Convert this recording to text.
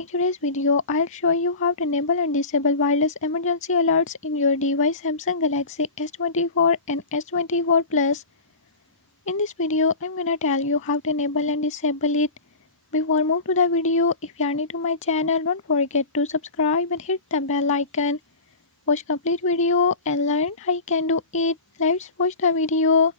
In today's video, I'll show you how to enable and disable wireless emergency alerts in your device Samsung Galaxy S24 and S24 Plus. In this video, I'm gonna tell you how to enable and disable it. Before move to the video, if you are new to my channel, don't forget to subscribe and hit the bell icon. Watch complete video and learn how you can do it. Let's watch the video.